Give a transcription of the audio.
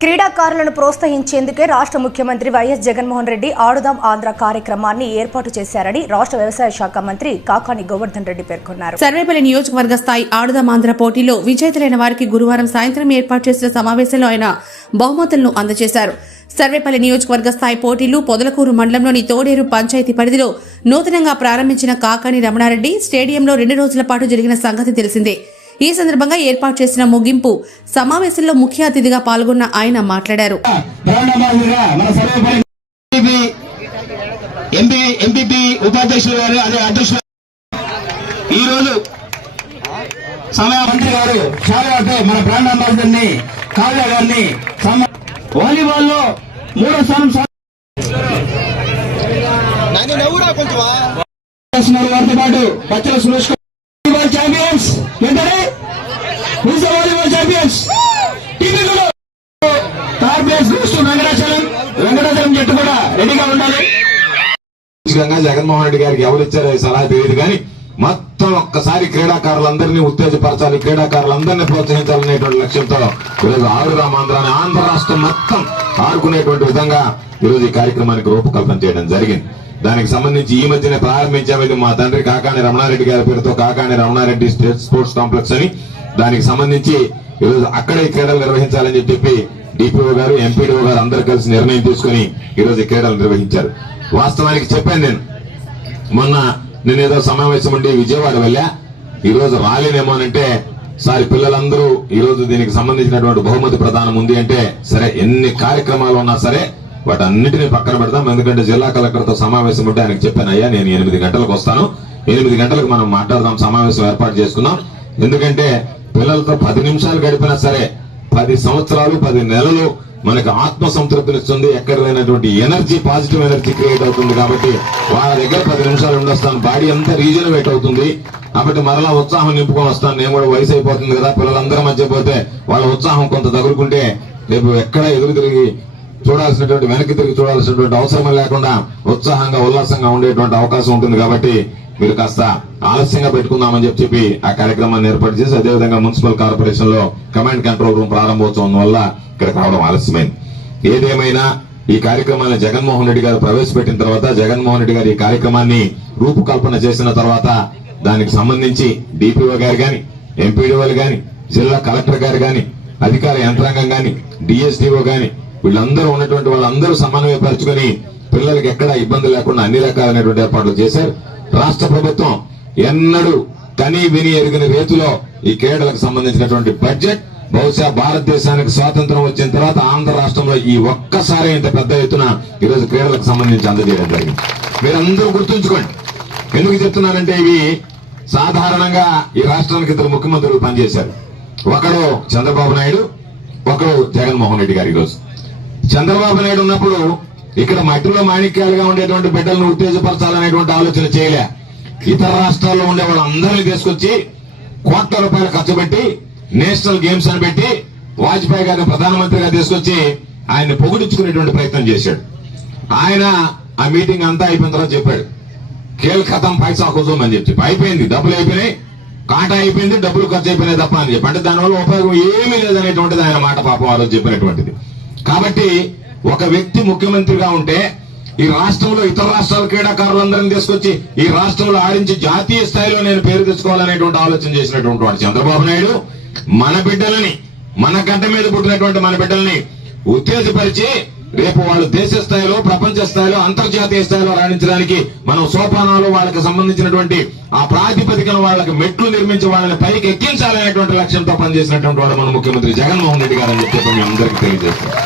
క్రీడాకారులను ప్రోత్సహించేందుకే రాష్ట్ర ముఖ్యమంత్రి వైఎస్ జగన్మోహన్ రెడ్డి ఆడుదాం ఆంధ్ర కార్యక్రమాన్ని ఏర్పాటు చేశారని రాష్ట్ర వ్యవసాయ శాఖ మంత్రి కాకాని గోవర్ధన్ రెడ్డి పేర్కొన్నారు. సర్వేపల్లి నియోజకవర్గ స్థాయి ఆడుదాం ఆంధ్ర పోటీలో విజేతలైన వారికి గురువారం సాయంత్రం ఏర్పాటు చేసిన సమావేశంలో ఆయన బహుమతులను అందజేశారు. సర్వేపల్లి నియోజకవర్గ స్థాయి పోటీలు పొదలకూరు మండలంలోని తోడేరు పంచాయతీ పరిధిలో నూతనంగా ప్రారంభించిన కాకాని రమణారెడ్డి స్టేడియంలో రెండు రోజుల పాటు జరిగిన సంగతి తెలిసిందే. ఈ సందర్భంగా ఏర్పాటు చేసిన ముగింపు సమావేశంలో ముఖ్య అతిథిగా పాల్గొన్న ఆయన మాట్లాడారు. బ్రాండమాదిరిగా ఉపాధ్యక్షులు గారు అదే అధ్యక్షులు ఈ రోజు సమయ మంత్రి గారు చాలా మన బ్రాండ్ కావ్య గారిని వాలీబాల్లో మూడో స్థానం వారితో పాటు బచ్చల సురేష్ వాలీబాల్ ఛాంపియన్స్ ఏంటంటే జట్టు కూడా రెడీగా ఉండాలి. జగన్మోహన్ రెడ్డి గారికి ఎవరు ఇచ్చారో సలహా తెలియదు కానీ మొత్తం ఒక్కసారి క్రీడాకారులందరినీ ఉత్తేజపరచాలి క్రీడాకారులందరినీ ప్రోత్సహించాలనేటువంటి లక్ష్యంతో ఈరోజు ఆరు రామాంధ్రాన్ని ఆంధ్ర రాష్ట్రం మొత్తం ఆడుకునేటువంటి విధంగా ఈరోజు ఈ కార్యక్రమానికి రూపకల్పన చేయడం జరిగింది. దానికి సంబంధించి ఈ మధ్యనే ప్రారంభించాము మా తండ్రి కాకాని రమణారెడ్డి గారి పేరుతో Kakani Ramanareddy state sports complex అని దానికి సంబంధించి ఈరోజు అక్కడే క్రీడలు నిర్వహించాలని చెప్పి డిపిఓ గారు ఎంపీడీఓ గారు అందరూ కలిసి నిర్ణయం తీసుకుని ఈరోజు క్రీడలు నిర్వహించారు. వాస్తవానికి చెప్పాను నేను. మొన్న నేను ఏదో సమావేశం ఉండి విజయవాడ వెళ్ళా. ఈరోజు రాలేనేమో అంటే సారి పిల్లలందరూ ఈరోజు దీనికి సంబంధించినటువంటి బహుమతి ప్రదానం ఉంది అంటే సరే ఎన్ని కార్యక్రమాలు ఉన్నా సరే వాటన్నిటిని పక్కన పెడతాం ఎందుకంటే జిల్లా కలెక్టర్తో సమావేశం ఉంటే ఆయనకు చెప్పాను అయ్యా నేను ఎనిమిది గంటలకు వస్తాను. ఎనిమిది గంటలకు మనం మాట్లాడదాం సమావేశం ఏర్పాటు చేసుకున్నాం ఎందుకంటే పిల్లలతో పది నిమిషాలు గడిపినా సరే పది సంవత్సరాలు పది నెలలు మనకు ఆత్మ సంతృప్తినిస్తుంది ఎక్కడ లేనటువంటి ఎనర్జీ పాజిటివ్ ఎనర్జీ క్రియేట్ అవుతుంది కాబట్టి వాళ్ళ దగ్గర పది నిమిషాలు ఉండొస్తాను. బాడీ అంతా రీజనరేట్ అవుతుంది. కాబట్టి మరలా ఉత్సాహం నింపుకొని వస్తాను. నేను కూడా వయసు అయిపోతుంది కదా పిల్లలందరి మధ్య పోతే వాళ్ళ ఉత్సాహం కొంత తగులుకుంటే రేపు ఎక్కడ ఎదురు తిరిగి చూడాల్సినటువంటి వెనక్కి తిరిగి చూడాల్సినటువంటి అవసరం లేకుండా ఉత్సాహంగా ఉల్లాసంగా ఉండేటువంటి అవకాశం ఉంటుంది కాబట్టి మీరు కాస్త ఆలస్యంగా పెట్టుకుందామని చెప్పి చెప్పి ఆ కార్యక్రమాన్ని ఏర్పాటు చేసి అదేవిధంగా మున్సిపల్ కార్పొరేషన్లో కమాండ్ కంట్రోల్ రూమ్ ప్రారంభోత్సవం వల్ల ఇక్కడికి రావడం ఆలస్యమైంది. ఏదేమైనా ఈ కార్యక్రమాన్ని జగన్మోహన్ రెడ్డి గారు ప్రవేశపెట్టిన తర్వాత జగన్మోహన్ రెడ్డి గారు ఈ కార్యక్రమాన్ని రూపకల్పన చేసిన తర్వాత దానికి సంబంధించి డిపిఓ గారు కానీ ఎంపీడీఓలు గాని జిల్లా కలెక్టర్ గారు కానీ అధికార యంత్రాంగం కానీ డిఎస్డిఓ గాని వీళ్ళందరూ ఉన్నటువంటి వాళ్ళందరూ సమన్వయపరచుకొని పిల్లలకి ఎక్కడ ఇబ్బంది లేకుండా అన్ని రకాలైనటువంటి ఏర్పాట్లు చేశారు. రాష్ట్ర ప్రభుత్వం ఎన్నడూ కని విని ఎరిగిన రీతిలో ఈ క్రీడలకు సంబంధించినటువంటి బడ్జెట్ బహుశా భారతదేశానికి స్వాతంత్రం వచ్చిన తర్వాత ఆంధ్ర రాష్ట్రంలో ఈ ఒక్కసారి ఇంత పెద్ద ఎత్తున ఈరోజు క్రీడలకు సంబంధించి అందజేయడం జరిగింది. మీరందరూ గుర్తుంచుకోండి. ఎందుకు చెప్తున్నానంటే ఇవి సాధారణంగా ఈ రాష్ట్రానికి ఇద్దరు ముఖ్యమంత్రులు పనిచేశారు. ఒకడు చంద్రబాబు నాయుడు ఒకడు జగన్మోహన్ రెడ్డి గారు ఈరోజు. చంద్రబాబు నాయుడు ఉన్నప్పుడు ఇక్కడ మట్టిలో మాణిక్యాలుగా ఉండేటువంటి బిడ్డలను ఉత్తేజపరచాలనేటువంటి ఆలోచన చేయలే. ఇతర రాష్ట్రాల్లో ఉండే వాళ్ళందరినీ తీసుకొచ్చి కోట్ల రూపాయలు ఖర్చు పెట్టి నేషనల్ గేమ్స్ అని పెట్టి వాజ్పేయి గారిని ప్రధానమంత్రిగా తీసుకొచ్చి ఆయన పొగిడించుకునేటువంటి ప్రయత్నం చేశాడు. ఆయన ఆ మీటింగ్ అంతా అయిపోయిన తర్వాత చెప్పాడు కేల్ ఖతం పైసా హుజుం అని చెప్పి. అయిపోయింది డబ్బులు అయిపోయినాయి. కాటా అయిపోయింది డబ్బులు ఖర్చు అయిపోయినాయి తప్ప అని చెప్పి. అంటే దానివల్ల ఉపయోగం ఏమీ లేదనేటువంటిది ఆయన మాట పాపం ఆ రోజు చెప్పినటువంటిది. కాబట్టి ఒక వ్యక్తి ముఖ్యమంత్రిగా ఉంటే ఈ రాష్ట్రంలో ఇతర రాష్ట్రాల క్రీడాకారులందరినీ తీసుకొచ్చి ఈ రాష్ట్రంలో ఆడించి జాతీయ స్థాయిలో నేను పేరు తెచ్చుకోవాలనేటువంటి ఆలోచన చేసినటువంటి వాడు చంద్రబాబు నాయుడు. మన బిడ్డలని మన గడ్డ మీద పుట్టినటువంటి మన బిడ్డల్ని ఉత్తేజపరిచి రేపు వాళ్ళు దేశ స్థాయిలో ప్రపంచ స్థాయిలో అంతర్జాతీయ స్థాయిలో రాణించడానికి మనం సోపానాలు వాళ్ళకి సంబంధించినటువంటి ఆ ప్రాతిపదికన వాళ్ళకి మెట్లు నిర్మించి వాళ్ళని పైకి ఎక్కించాలనేటువంటి లక్ష్యంతో పనిచేసినటువంటి వాడు మన ముఖ్యమంత్రి జగన్మోహన్ రెడ్డి గారు అని చెప్పి మీ అందరికీ తెలియజేస్తాం